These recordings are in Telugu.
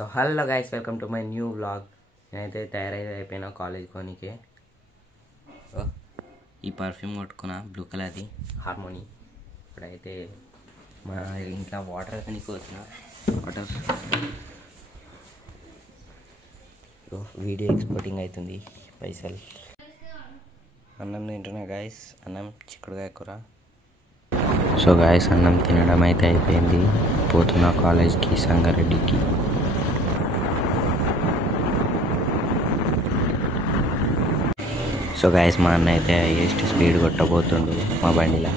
So hello guys, welcome to my new vlog. నేనైతే అయిపోయినా కాలేజ్ కోనికి. ఈ పర్ఫ్యూమ్ కొట్టుకున్నా, బ్లూ కలర్ది హార్మోనీ. ఇప్పుడైతే మా ఇంట్లో వాటర్ కానీ వచ్చిన వాటర్ వీడియో ఎక్స్పోర్టింగ్ అవుతుంది. పైసలు అన్నం తింటున్నా గైస్, అన్నం చిక్కుడుకాయ కూర. సో గైస్, అన్నం తినడం అయితే అయిపోయింది. పోతున్నా కాలేజ్కి, సంగారెడ్డికి. సో గైస్, మా అన్న అయితే హైయెస్ట్ స్పీడ్ కొట్టబోతుండు మా బండిలో.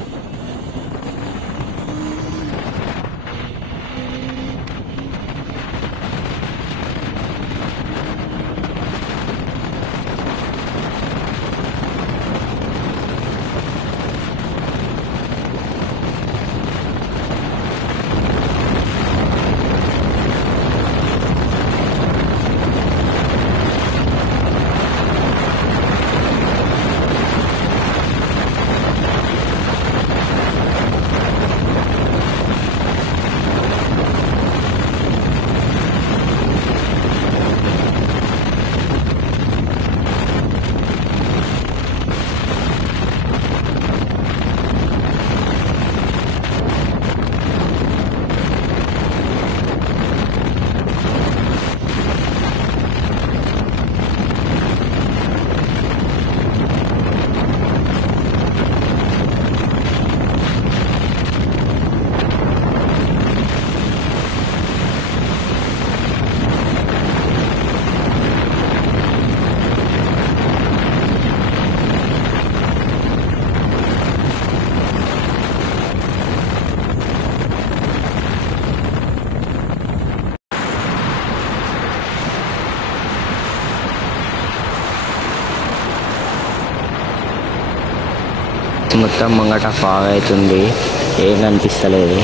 మొత్తం ముంగట ఫాగ్ అవుతుంది, ఏం కనిపిస్తలేదు.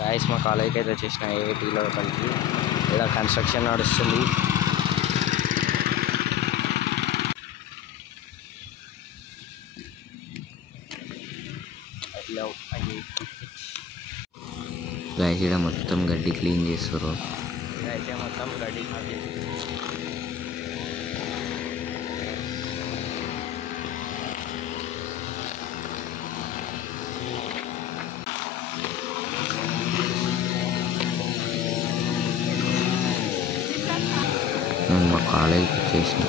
గాయస్, మా కాలేజ్కి అయితే వచ్చేసిన ఏఐటీలో పనికి. ఏదో కన్స్ట్రక్షన్ నడుస్తుంది. గైస్, ఇక్కడ మొత్తం గడ్డి క్లీన్ చేస్తారు. అయితే మొత్తం గడ్డి నేను మా కాలేజ్కి వచ్చేసిన.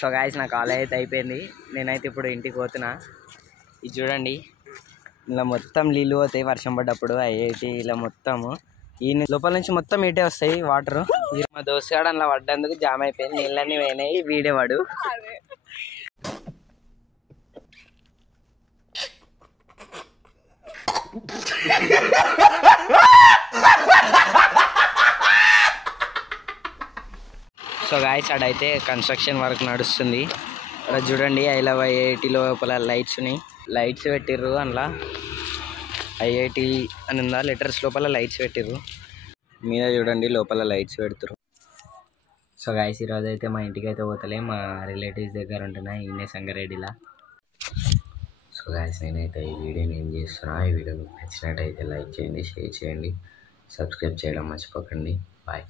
సో గాయస్, నా కాలేజ్ అయితే అయిపోయింది. నేనైతే ఇప్పుడు ఇంటికి పోతున్నా. ఇది చూడండి, ఇలా మొత్తం నీళ్ళు పోతాయి వర్షం పడ్డప్పుడు. ఐఐటి ఇలా మొత్తము ఈ లోపల నుంచి మొత్తం ఇటే వస్తాయి వాటర్. మా దోస్తుగాడు అలా పడ్డందుకు జామ్ అయిపోయింది, నీళ్ళన్నీ పోయినాయి. వీడేవాడు సో గాయస్, ఆడైతే కన్స్ట్రక్షన్ వర్క్ నడుస్తుంది. అక్కడ చూడండి, ఐ లవ్ ఐఐటి లోపల లైట్స్ పెట్టిర్రు. అందులో ఐఐటి అని ఉందా, లెటర్స్ లోపల లైట్స్ పెట్టిర్రు. మీద చూడండి, లోపల లైట్స్ పెడుతురు. సో గాయస్, ఈరోజు అయితే మా ఇంటికి అయితే పోతలే, మా రిలేటివ్స్ దగ్గర ఉంటున్నాయి ఈయనే సంగారెడ్డిలా. సో గాయస్, నేనైతే ఈ వీడియోని ఏం చేస్తున్నా. ఈ వీడియో మీకు నచ్చినట్టయితే లైక్ చేయండి, షేర్ చేయండి, సబ్స్క్రైబ్ చేయడం మర్చిపోకండి. బాయ్.